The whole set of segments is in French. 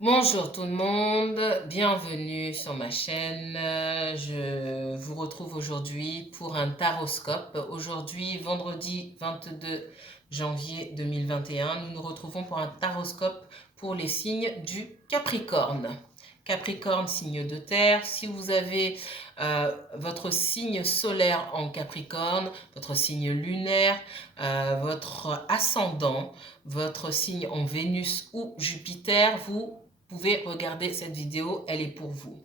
Bonjour tout le monde, bienvenue sur ma chaîne. Je vous retrouve aujourd'hui pour un taroscope. Aujourd'hui, vendredi 22 janvier 2021, nous nous retrouvons pour un taroscope pour les signes du Capricorne. Capricorne, signe de terre. Si vous avez votre signe solaire en Capricorne, votre signe lunaire, votre ascendant, votre signe en Vénus ou Jupiter, vous pouvez regarder cette vidéo, elle est pour vous.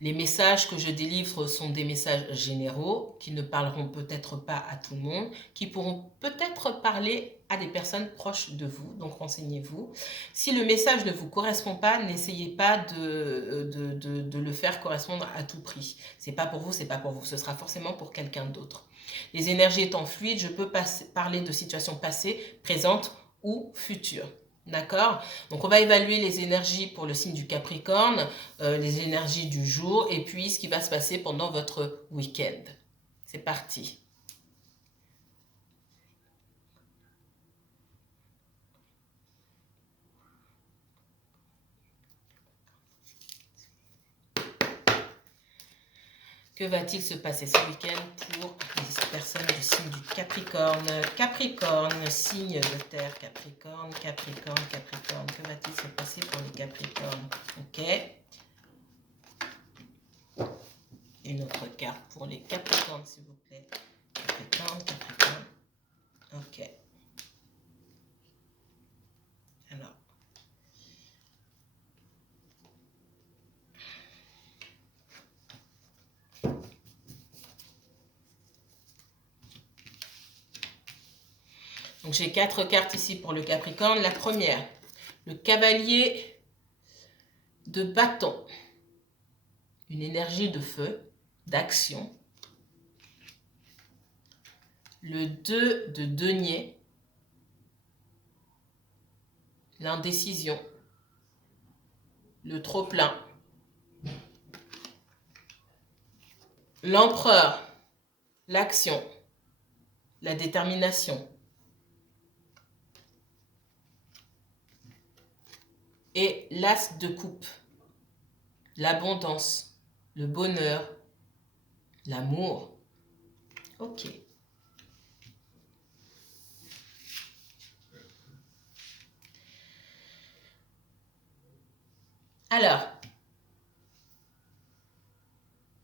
Les messages que je délivre sont des messages généraux qui ne parleront peut-être pas à tout le monde, qui pourront peut-être parler à des personnes proches de vous, donc renseignez-vous. Si le message ne vous correspond pas, n'essayez pas de le faire correspondre à tout prix. C'est pas pour vous, c'est pas pour vous, ce sera forcément pour quelqu'un d'autre. Les énergies étant fluides, je peux parler de situations passées, présentes ou futures. D'accord? Donc, on va évaluer les énergies pour le signe du Capricorne, les énergies du jour et puis ce qui va se passer pendant votre week-end. C'est parti. Que va-t-il se passer ce week-end pour les personnes du signe du Capricorne? Capricorne, signe de terre, Capricorne, Capricorne, Capricorne. Que va-t-il se passer pour les Capricornes? Ok. Une autre carte pour les Capricornes, s'il vous plaît. Capricorne, Capricorne. Ok. Alors. Donc j'ai 4 cartes ici pour le Capricorne. La première, le cavalier de bâton. Une énergie de feu, d'action. Le 2 de denier. L'indécision. Le trop-plein. L'empereur. L'action. La détermination. Et l'as de coupe. L'abondance. Le bonheur. L'amour. Ok. Alors,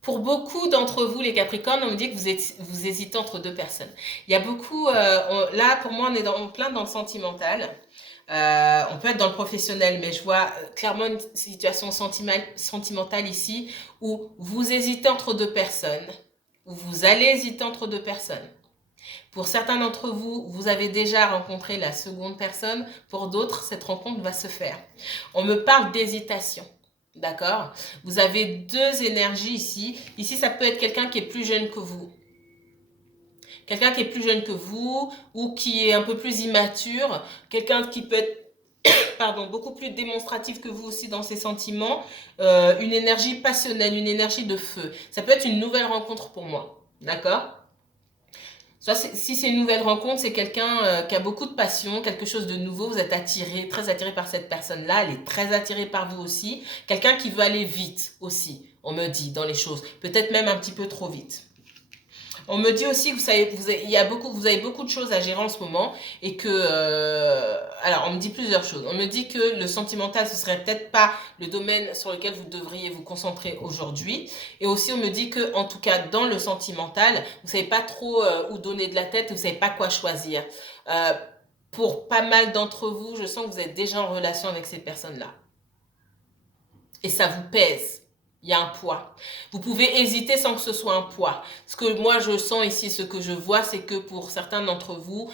pour beaucoup d'entre vous, les Capricornes, on me dit que vous hésitez entre deux personnes. Il y a beaucoup, là pour moi, on est plein dans le sentimental. On peut être dans le professionnel, mais je vois clairement une situation sentimentale ici où vous hésitez entre deux personnes, où vous allez hésiter entre deux personnes. Pour certains d'entre vous, vous avez déjà rencontré la seconde personne. Pour d'autres, cette rencontre va se faire. On me parle d'hésitation. D'accord? Vous avez deux énergies ici. Ici, ça peut être quelqu'un qui est plus jeune que vous. Quelqu'un qui est plus jeune que vous ou qui est un peu plus immature. Quelqu'un qui peut être beaucoup plus démonstratif que vous aussi dans ses sentiments. Une énergie passionnelle, une énergie de feu. Ça peut être une nouvelle rencontre pour moi. D'accord? Soit si c'est une nouvelle rencontre, c'est quelqu'un qui a beaucoup de passion, quelque chose de nouveau, vous êtes attiré, très attiré par cette personne-là, elle est très attirée par vous aussi. Quelqu'un qui veut aller vite aussi, on me dit, dans les choses. Peut-être même un petit peu trop vite. On me dit aussi que vous avez beaucoup de choses à gérer en ce moment et que, alors on me dit plusieurs choses. On me dit que le sentimental, ce serait peut-être pas le domaine sur lequel vous devriez vous concentrer aujourd'hui. Et aussi on me dit que, en tout cas dans le sentimental, vous savez pas trop où donner de la tête, vous savez pas quoi choisir. Euh, pour pas mal d'entre vous, je sens que vous êtes déjà en relation avec ces personnes-là. Et ça vous pèse. Il y a un poids. Vous pouvez hésiter sans que ce soit un poids. Ce que moi je sens ici, ce que je vois, c'est que pour certains d'entre vous,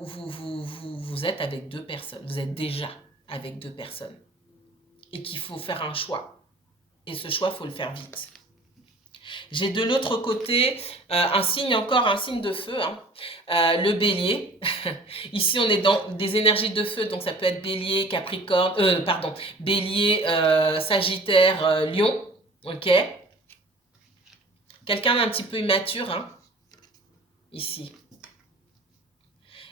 vous êtes avec deux personnes. Vous êtes déjà avec deux personnes. Et qu'il faut faire un choix. Et ce choix, il faut le faire vite. J'ai de l'autre côté un signe de feu, hein. Le bélier. Ici, on est dans des énergies de feu, donc ça peut être bélier, capricorne, bélier, sagittaire, lion, ok. Quelqu'un d'un petit peu immature, hein, ici.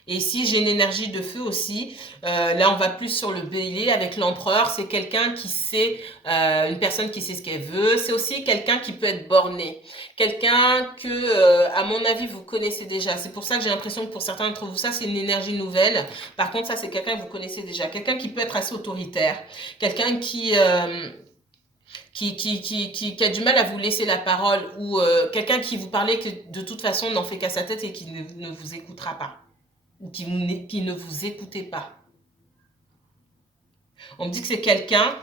Et ici, j'ai une énergie de feu aussi. Là, on va plus sur le bélier avec l'empereur. C'est quelqu'un qui sait, une personne qui sait ce qu'elle veut. C'est aussi quelqu'un qui peut être borné. Quelqu'un que, à mon avis, vous connaissez déjà. C'est pour ça que j'ai l'impression que pour certains d'entre vous, ça, c'est une énergie nouvelle. Par contre, ça, c'est quelqu'un que vous connaissez déjà. Quelqu'un qui peut être assez autoritaire. Quelqu'un qui a du mal à vous laisser la parole ou quelqu'un qui vous parlait que de toute façon n'en fait qu'à sa tête et qui ne vous écoutera pas ou qui ne vous écoutez pas. On me dit que c'est quelqu'un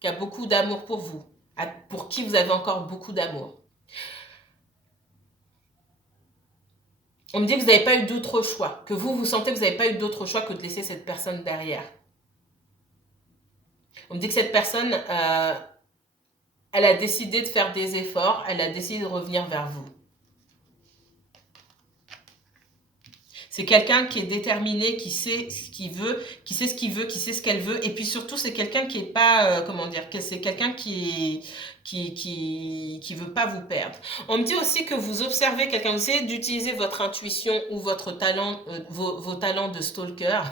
qui a beaucoup d'amour pour vous, pour qui vous avez encore beaucoup d'amour. On me dit que vous n'avez pas eu d'autre choix, que vous sentez que vous n'avez pas eu d'autre choix que de laisser cette personne derrière. On me dit que cette personne, elle a décidé de faire des efforts, elle a décidé de revenir vers vous. C'est quelqu'un qui est déterminé, qui sait ce qu'il veut, qui sait ce qu'elle veut. Et puis surtout, c'est quelqu'un qui est pas, comment dire, c'est quelqu'un qui veut pas vous perdre. On me dit aussi que vous observez quelqu'un, vous essayez d'utiliser votre intuition ou votre talent, vos talents de stalker,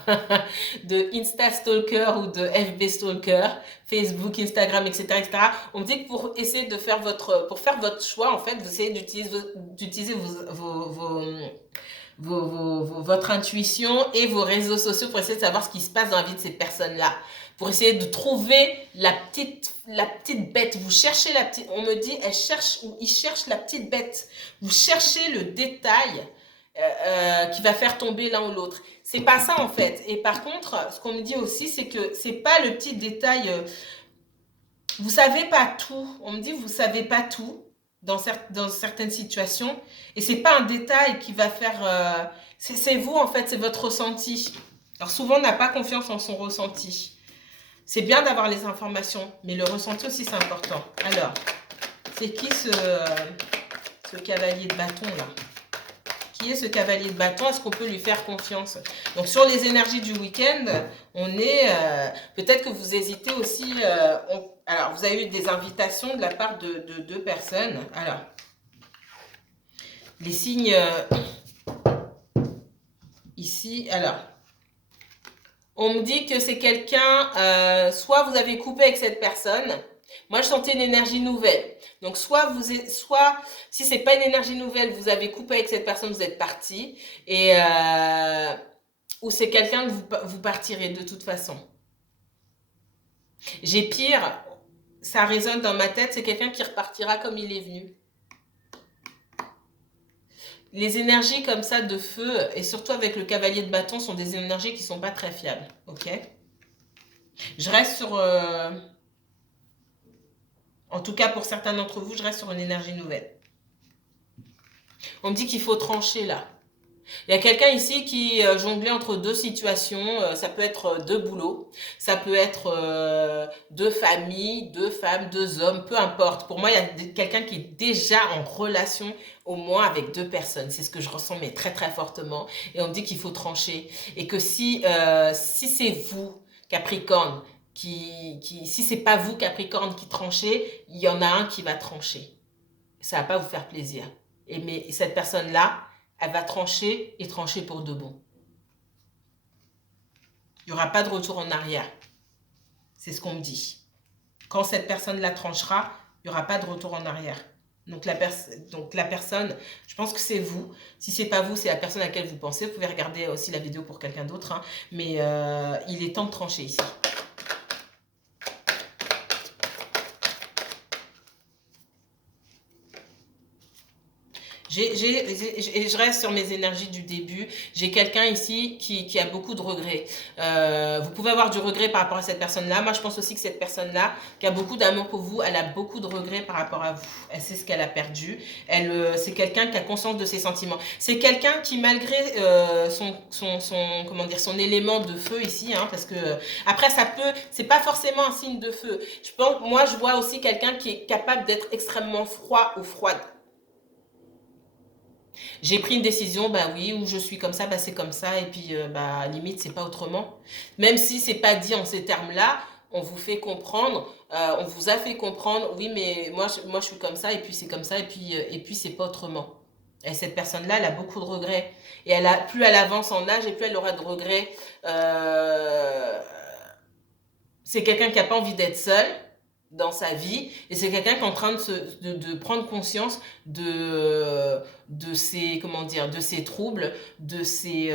de Insta stalker ou de FB stalker, Facebook, Instagram, etc., etc. On me dit que pour essayer de faire pour faire votre choix, en fait, vous essayez d'utiliser votre intuition et vos réseaux sociaux pour essayer de savoir ce qui se passe dans la vie de ces personnes-là. Pour essayer de trouver la petite bête. Vous cherchez la petite, on me dit, il cherche la petite bête. Vous cherchez le détail qui va faire tomber l'un ou l'autre. C'est pas ça en fait. Et par contre, ce qu'on me dit aussi, c'est que c'est pas le petit détail. Vous savez pas tout. On me dit, vous savez pas tout dans certaines situations. Et c'est pas un détail qui va faire... c'est vous, en fait, c'est votre ressenti. Alors souvent, on n'a pas confiance en son ressenti. C'est bien d'avoir les informations, mais le ressenti aussi, c'est important. Alors, c'est qui ce cavalier de bâton, là? Qui est ce cavalier de bâton? Est-ce qu'on peut lui faire confiance? Donc, sur les énergies du week-end, on est... peut-être que vous hésitez aussi... alors, vous avez eu des invitations de la part de deux personnes. Alors, les signes... ici, alors... On me dit que c'est quelqu'un... soit vous avez coupé avec cette personne... Moi, je sentais une énergie nouvelle. Donc, soit si c'est pas une énergie nouvelle, vous avez coupé avec cette personne, vous êtes parti. Ou c'est quelqu'un que vous partirez de toute façon. J'ai pire, ça résonne dans ma tête, c'est quelqu'un qui repartira comme il est venu. Les énergies comme ça de feu, et surtout avec le cavalier de bâton, sont des énergies qui ne sont pas très fiables. Ok? Je reste sur... en tout cas, pour certains d'entre vous, je reste sur une énergie nouvelle. On me dit qu'il faut trancher là. Il y a quelqu'un ici qui jonglait entre deux situations. Ça peut être deux boulots, ça peut être deux familles, deux femmes, deux hommes, peu importe. Pour moi, il y a quelqu'un qui est déjà en relation au moins avec deux personnes. C'est ce que je ressens, mais très très fortement. Et on me dit qu'il faut trancher. Et que si c'est vous, Capricorne, si c'est pas vous, Capricorne, qui tranchez, il y en a un qui va trancher. Ça va pas vous faire plaisir. Mais cette personne-là, elle va trancher et trancher pour de bon. Il n'y aura pas de retour en arrière. C'est ce qu'on me dit. Quand cette personne-là tranchera, il n'y aura pas de retour en arrière. Donc la personne, je pense que c'est vous. Si ce n'est pas vous, c'est la personne à laquelle vous pensez. Vous pouvez regarder aussi la vidéo pour quelqu'un d'autre. Hein. Mais il est temps de trancher ici. Je reste sur mes énergies du début. J'ai quelqu'un ici qui a beaucoup de regrets. Vous pouvez avoir du regret par rapport à cette personne-là. Moi, je pense aussi que cette personne-là, qui a beaucoup d'amour pour vous, elle a beaucoup de regrets par rapport à vous. Elle sait ce qu'elle a perdu. C'est quelqu'un qui a conscience de ses sentiments. C'est quelqu'un qui, malgré son élément de feu ici, hein, parce que après, c'est pas forcément un signe de feu. Moi, je vois aussi quelqu'un qui est capable d'être extrêmement froid ou froide. J'ai pris une décision, bah oui, ou je suis comme ça, bah c'est comme ça, et puis bah limite c'est pas autrement. Même si c'est pas dit en ces termes-là, on vous fait comprendre, on vous a fait comprendre, oui mais moi je suis comme ça, et puis c'est comme ça, et puis c'est pas autrement. Et cette personne-là, elle a beaucoup de regrets. Et plus elle avance en âge et plus elle aura de regrets. C'est quelqu'un qui n'a pas envie d'être seul dans sa vie, et c'est quelqu'un qui est en train de prendre conscience de ses, comment dire, de ses troubles, de ses,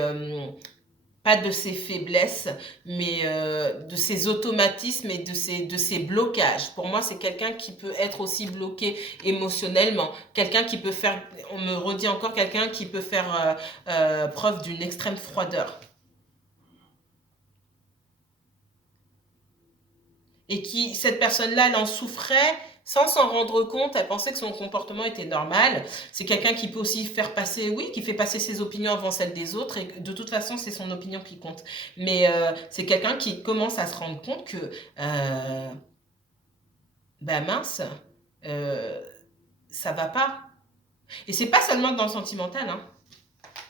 pas de ses faiblesses, mais de ses automatismes et de ses blocages. Pour moi, c'est quelqu'un qui peut être aussi bloqué émotionnellement, quelqu'un qui peut faire, on me redit encore, quelqu'un qui peut faire preuve d'une extrême froideur. Et qui, cette personne-là, elle en souffrait sans s'en rendre compte, elle pensait que son comportement était normal. C'est quelqu'un qui peut aussi faire passer, oui, qui fait passer ses opinions avant celles des autres, et de toute façon, c'est son opinion qui compte. Mais c'est quelqu'un qui commence à se rendre compte que, ben mince, ça va pas. Et c'est pas seulement dans le sentimental, hein.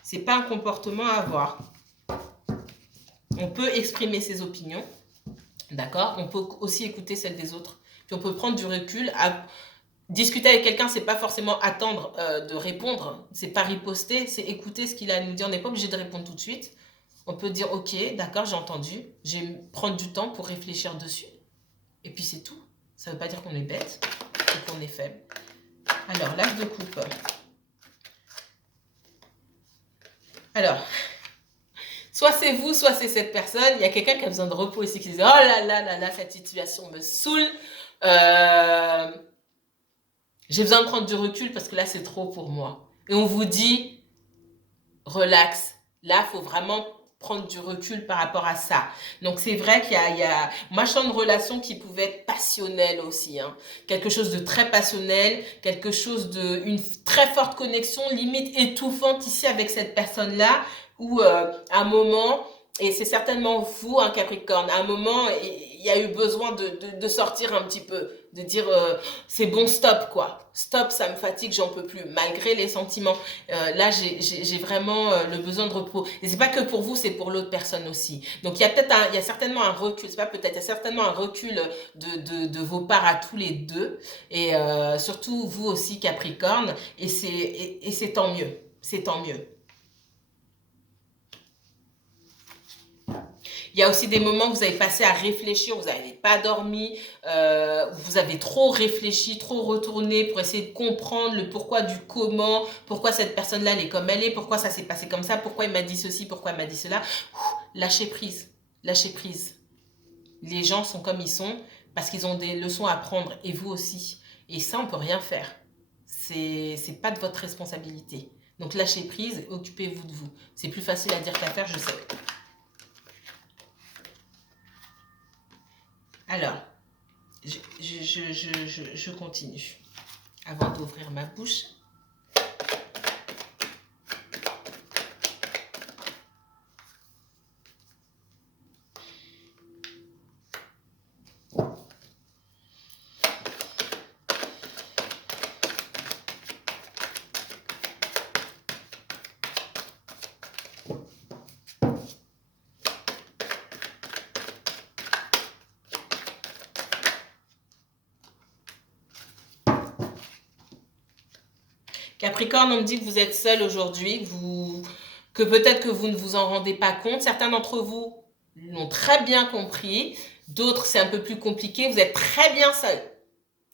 C'est pas un comportement à avoir. On peut exprimer ses opinions, d'accord? On peut aussi écouter celles des autres. Puis on peut prendre du recul. Discuter avec quelqu'un, c'est pas forcément attendre de répondre, c'est pas riposter, c'est écouter ce qu'il a à nous dire. On n'est pas obligé de répondre tout de suite. On peut dire ok, d'accord, j'ai entendu, je vais prendre du temps pour réfléchir dessus. Et puis c'est tout. Ça veut pas dire qu'on est bête ou qu'on est faible. Alors, l'as de coupe. Alors, soit c'est vous, soit c'est cette personne. Il y a quelqu'un qui a besoin de repos ici, qui dit oh là là là là, cette situation me saoule. J'ai besoin de prendre du recul parce que là, c'est trop pour moi. Et on vous dit, relax. Là, il faut vraiment prendre du recul par rapport à ça. Donc, c'est vrai qu'il y a... Moi, je sens une relation qui pouvait être passionnelle aussi. Hein. Quelque chose de très passionnel, quelque chose de... Une très forte connexion, limite étouffante ici avec cette personne-là, où à un moment... Et c'est certainement vous, un Capricorne. À un moment, il y a eu besoin de sortir un petit peu, de dire c'est bon, stop quoi. Stop, ça me fatigue, j'en peux plus. Malgré les sentiments, là j'ai vraiment le besoin de repos. Et c'est pas que pour vous, c'est pour l'autre personne aussi. Donc il y a il y a certainement un recul. C'est pas peut-être, il y a certainement un recul de vos parts à tous les deux, et surtout vous aussi Capricorne. Et c'est tant mieux. C'est tant mieux. Il y a aussi des moments où vous avez passé à réfléchir, vous n'avez pas dormi, vous avez trop réfléchi, trop retourné pour essayer de comprendre le pourquoi du comment, pourquoi cette personne-là elle est comme elle est, pourquoi ça s'est passé comme ça, pourquoi il m'a dit ceci, pourquoi il m'a dit cela. Lâchez prise, lâchez prise. Les gens sont comme ils sont parce qu'ils ont des leçons à apprendre, et vous aussi. Et ça, on ne peut rien faire. C'est pas de votre responsabilité. Donc lâchez prise, occupez-vous de vous. C'est plus facile à dire qu'à faire, je sais. Alors, je continue avant d'ouvrir ma bouche. Capricorne, on me dit que vous êtes seul aujourd'hui, que peut-être que vous ne vous en rendez pas compte. Certains d'entre vous l'ont très bien compris, d'autres c'est un peu plus compliqué. Vous êtes très bien seul,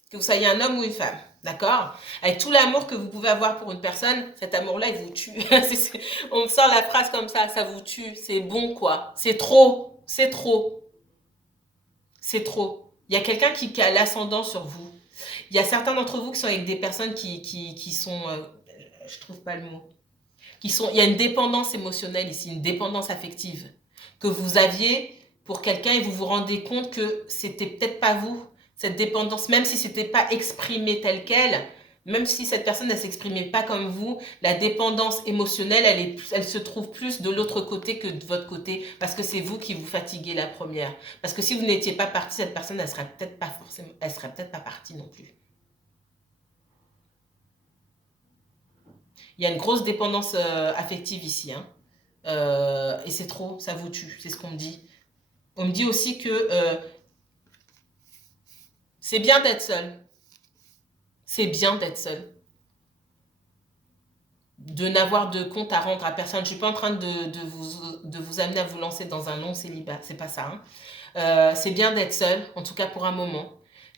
que vous soyez un homme ou une femme, d'accord? Avec tout l'amour que vous pouvez avoir pour une personne, cet amour-là, il vous tue. On me sort la phrase comme ça vous tue, c'est bon quoi, c'est trop, c'est trop, c'est trop. Il y a quelqu'un qui a l'ascendant sur vous. Il y a certains d'entre vous qui sont avec des personnes qui sont... je trouve pas le mot. Il y a une dépendance émotionnelle ici, une dépendance affective que vous aviez pour quelqu'un, et vous vous rendez compte que c'était peut-être pas vous, cette dépendance, même si c'était pas exprimé tel quel, même si cette personne ne s'exprimait pas comme vous, la dépendance émotionnelle, elle se trouve plus de l'autre côté que de votre côté, parce que c'est vous qui vous fatiguez la première. Parce que si vous n'étiez pas parti, cette personne, elle serait peut-être pas partie non plus. Il y a une grosse dépendance affective ici, hein. Et c'est trop, ça vous tue, c'est ce qu'on me dit. On me dit aussi que c'est bien d'être seul. C'est bien d'être seul. de n'avoir de compte à rendre à personne. Je suis pas en train de vous amener à vous lancer dans un long célibat, c'est pas ça. Hein. C'est bien d'être seul, en tout cas pour un moment.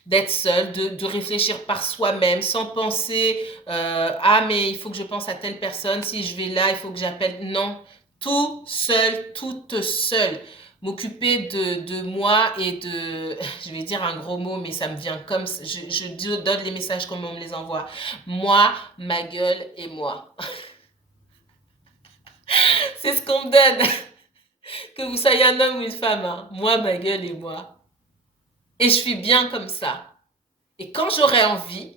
D'être seul, de réfléchir par soi-même, sans penser ah mais il faut que je pense à telle personne, si je vais là, il faut que j'appelle. Non, tout seul, toute seule. M'occuper de moi et de, je vais dire un gros mot, mais ça me vient comme, je donne les messages comme on me les envoie. Moi, ma gueule et moi. C'est ce qu'on me donne. Que vous soyez un homme ou une femme, hein. Moi, ma gueule et moi. Et je suis bien comme ça. Et quand j'aurai envie,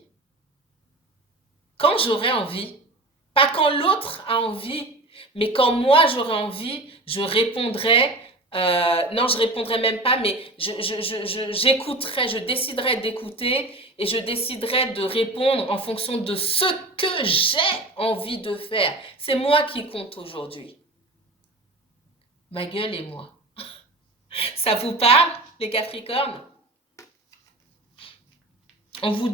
pas quand l'autre a envie, mais quand moi j'aurai envie, je répondrai. Non, je répondrai même pas, mais j'écouterai, je déciderai d'écouter et je déciderai de répondre en fonction de ce que j'ai envie de faire. C'est moi qui compte aujourd'hui. Ma gueule et moi. Ça vous parle, les Capricornes? On vous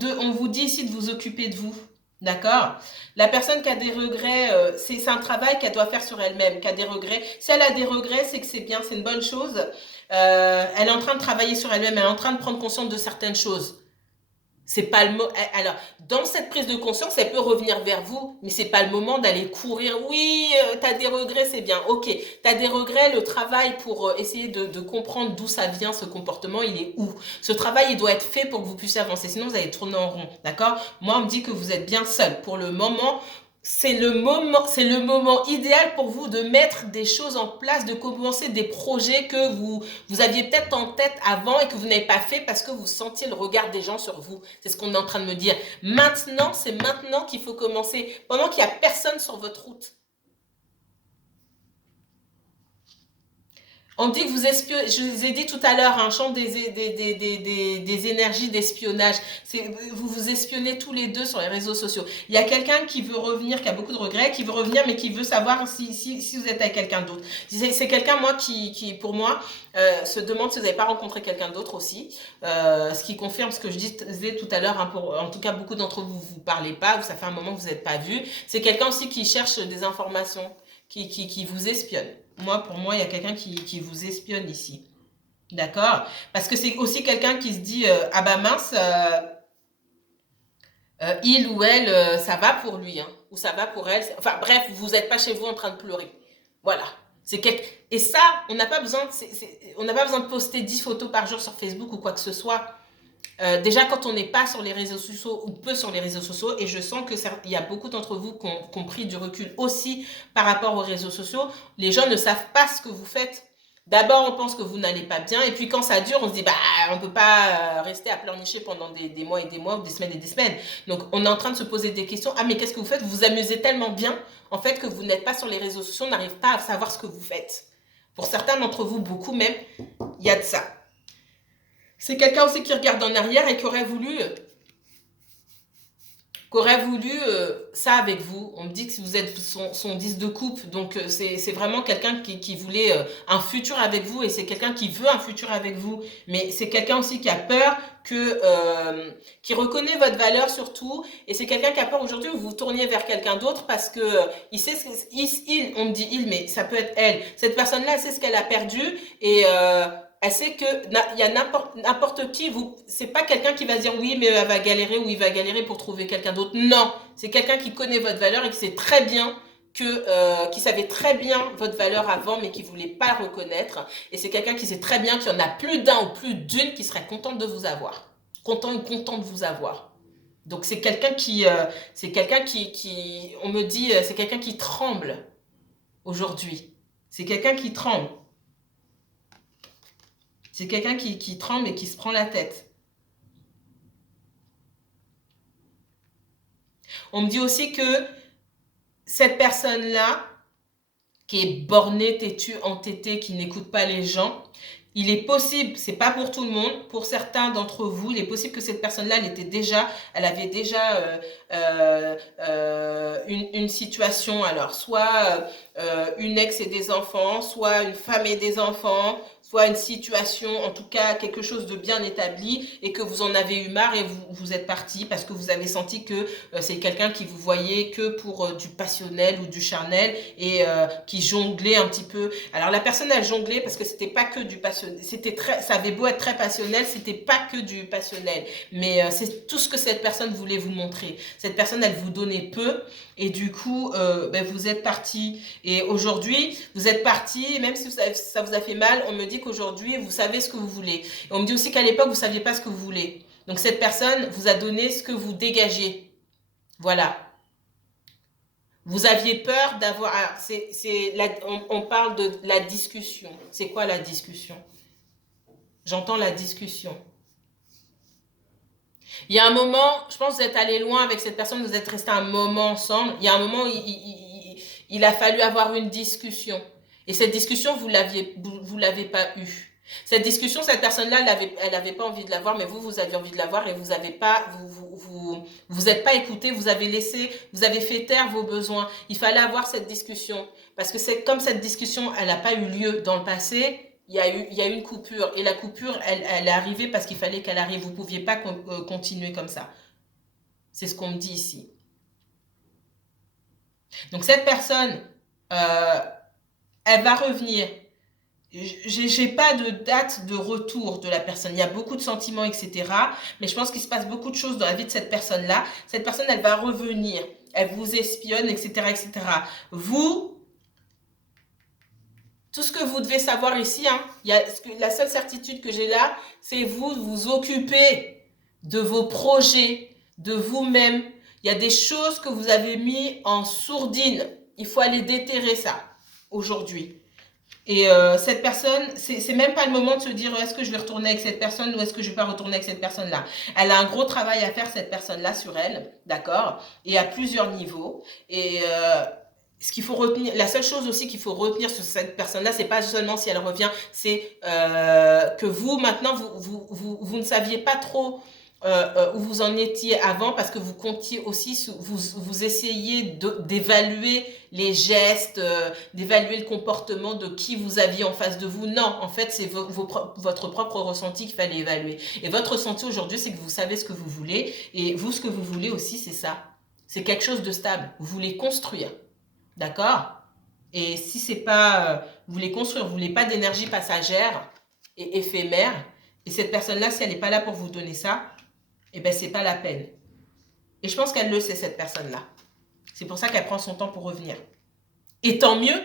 dit ici de vous occuper de vous. D'accord? La personne qui a des regrets, c'est un travail qu'elle doit faire sur elle-même, qui a des regrets. Si elle a des regrets, c'est que c'est bien, c'est une bonne chose. Elle est en train de travailler sur elle-même, elle est en train de prendre conscience de certaines choses. C'est pas le mot. Alors, dans cette prise de conscience, elle peut revenir vers vous, mais c'est pas le moment d'aller courir. Oui, t'as des regrets, c'est bien. Ok, t'as des regrets. Le travail pour essayer de comprendre d'où ça vient, ce comportement, il est où? Ce travail, il doit être fait pour que vous puissiez avancer. Sinon, vous allez tourner en rond. D'accord? Moi, on me dit que vous êtes bien seul. Pour le moment, c'est le moment idéal pour vous de mettre des choses en place, de commencer des projets que vous aviez peut-être en tête avant et que vous n'avez pas fait parce que vous sentiez le regard des gens sur vous. C'est ce qu'on est en train de me dire. Maintenant, c'est maintenant qu'il faut commencer, pendant qu'il n'y a personne sur votre route. On dit que vous espionnez, je vous ai dit tout à l'heure, un champ des énergies d'espionnage. Vous vous espionnez tous les deux sur les réseaux sociaux. Il y a quelqu'un qui veut revenir, qui a beaucoup de regrets, qui veut revenir, mais qui veut savoir si vous êtes avec quelqu'un d'autre. C'est quelqu'un, moi, qui pour moi, se demande si vous n'avez pas rencontré quelqu'un d'autre aussi. Ce qui confirme ce que je disais tout à l'heure. Hein, en tout cas, beaucoup d'entre vous, vous parlez pas, ça fait un moment que vous n'êtes pas vus. C'est quelqu'un aussi qui cherche des informations, qui vous espionne. Pour moi, il y a quelqu'un qui vous espionne ici. D'accord? Parce que c'est aussi quelqu'un qui se dit ah bah mince, il ou elle, ça va pour lui, hein, ou ça va pour elle. Enfin bref, vous n'êtes pas chez vous en train de pleurer. Voilà. Et ça, on n'a pas besoin de poster 10 photos par jour sur Facebook ou quoi que ce soit. Déjà, quand on n'est pas sur les réseaux sociaux ou peu sur les réseaux sociaux, et je sens qu'il y a beaucoup d'entre vous qui ont pris du recul aussi par rapport aux réseaux sociaux, les gens ne savent pas ce que vous faites. D'abord, on pense que vous n'allez pas bien, et puis quand ça dure, on se dit, bah, on ne peut pas rester à pleurnicher pendant des mois et des mois, ou des semaines et des semaines. Donc, on est en train de se poser des questions. Ah, mais qu'est-ce que vous faites? Vous vous amusez tellement bien, en fait, que vous n'êtes pas sur les réseaux sociaux, on n'arrive pas à savoir ce que vous faites. Pour certains d'entre vous, beaucoup même, il y a de ça. C'est quelqu'un aussi qui regarde en arrière et qui aurait voulu ça avec vous. On me dit que si vous êtes son 10 de coupe, donc c'est vraiment quelqu'un qui voulait un futur avec vous et c'est quelqu'un qui veut un futur avec vous. Mais c'est quelqu'un aussi qui a peur qui reconnaît votre valeur surtout, et c'est quelqu'un qui a peur aujourd'hui que vous vous tourniez vers quelqu'un d'autre parce que il sait on me dit il, mais ça peut être elle. Cette personne-là, elle sait ce qu'elle a perdu et elle sait que il y a n'importe qui, c'est pas quelqu'un qui va dire oui, mais elle va galérer ou il va galérer pour trouver quelqu'un d'autre. Non, c'est quelqu'un qui connaît votre valeur et qui sait très bien qui savait très bien votre valeur avant, mais qui voulait pas le reconnaître. Et c'est quelqu'un qui sait très bien qu'il y en a plus d'un ou plus d'une qui serait contente de vous avoir. Content et content de vous avoir. Donc c'est quelqu'un on me dit, c'est quelqu'un qui tremble aujourd'hui. C'est quelqu'un qui tremble. C'est quelqu'un qui tremble et qui se prend la tête. On me dit aussi que cette personne-là, qui est bornée, têtue, entêtée, qui n'écoute pas les gens, il est possible, c'est pas pour tout le monde, pour certains d'entre vous, il est possible que cette personne-là, elle avait déjà une situation, alors soit une ex et des enfants, soit une femme et des enfants, soit une situation, en tout cas quelque chose de bien établi et que vous en avez eu marre et vous êtes parti parce que vous avez senti que c'est quelqu'un qui vous voyait que pour du passionnel ou du charnel et qui jonglait un petit peu. Alors la personne elle jonglait parce que c'était pas que du passionnel, ça avait beau être très passionnel, c'était pas que du passionnel, mais c'est tout ce que cette personne voulait vous montrer. Cette personne elle vous donnait peu et du coup vous êtes parti et aujourd'hui vous êtes parti, même si ça vous a fait mal, on me dit qu'aujourd'hui, vous savez ce que vous voulez. Et on me dit aussi qu'à l'époque, vous ne saviez pas ce que vous voulez. Donc, cette personne vous a donné ce que vous dégagez. Voilà. Vous aviez peur d'avoir... On parle de la discussion. C'est quoi la discussion? J'entends la discussion. Il y a un moment, je pense que vous êtes allé loin avec cette personne, vous êtes resté un moment ensemble. Il y a un moment, il a fallu avoir une discussion. Et cette discussion, vous l'avez pas eue. Cette discussion, cette personne-là, elle avait pas envie de l'avoir, mais vous aviez envie de l'avoir et vous avez pas, vous êtes pas écouté, vous avez fait taire vos besoins. Il fallait avoir cette discussion. Parce que c'est comme cette discussion, elle n'a pas eu lieu dans le passé, il y a eu une coupure. Et la coupure, elle est arrivée parce qu'il fallait qu'elle arrive. Vous ne pouviez pas continuer comme ça. C'est ce qu'on me dit ici. Donc cette personne, elle va revenir. J'ai pas de date de retour de la personne. Il y a beaucoup de sentiments, etc. Mais je pense qu'il se passe beaucoup de choses dans la vie de cette personne-là. Cette personne, elle va revenir. Elle vous espionne, etc., etc. Vous, tout ce que vous devez savoir ici, hein, la seule certitude que j'ai là, c'est vous occuper de vos projets, de vous-même. Il y a des choses que vous avez mis en sourdine. Il faut aller déterrer ça aujourd'hui. Et cette personne, c'est même pas le moment de se dire est-ce que je vais retourner avec cette personne ou est-ce que je vais pas retourner avec cette personne-là. Elle a un gros travail à faire, cette personne-là, sur elle, d'accord? Et à plusieurs niveaux. Et ce qu'il faut retenir, la seule chose aussi qu'il faut retenir sur cette personne-là, c'est pas seulement si elle revient, c'est que vous, maintenant, vous ne saviez pas trop où vous en étiez avant parce que vous comptiez aussi, vous essayiez d'évaluer les gestes, d'évaluer le comportement de qui vous aviez en face de vous. Non, en fait, c'est votre propre ressenti qu'il fallait évaluer. Et votre ressenti aujourd'hui, c'est que vous savez ce que vous voulez. Et vous, ce que vous voulez aussi, c'est ça. C'est quelque chose de stable. Vous voulez construire. D'accord? Et si c'est pas... vous voulez construire, vous voulez pas d'énergie passagère et éphémère. Et cette personne-là, si elle n'est pas là pour vous donner ça, eh bien, c'est pas la peine. Et je pense qu'elle le sait, cette personne-là. C'est pour ça qu'elle prend son temps pour revenir. Et tant mieux,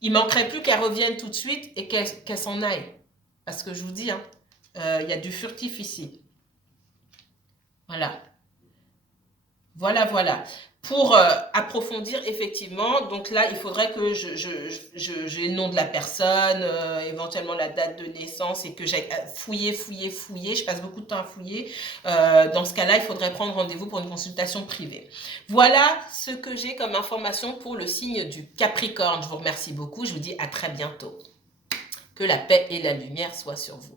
il manquerait plus qu'elle revienne tout de suite et qu'elle s'en aille. Parce que je vous dis, hein, y a du furtif ici. Voilà. Voilà. Pour approfondir, effectivement, donc là, il faudrait que j'ai le nom de la personne, éventuellement la date de naissance et que j'aille fouiller. Je passe beaucoup de temps à fouiller. Dans ce cas-là, il faudrait prendre rendez-vous pour une consultation privée. Voilà ce que j'ai comme information pour le signe du Capricorne. Je vous remercie beaucoup. Je vous dis à très bientôt. Que la paix et la lumière soient sur vous.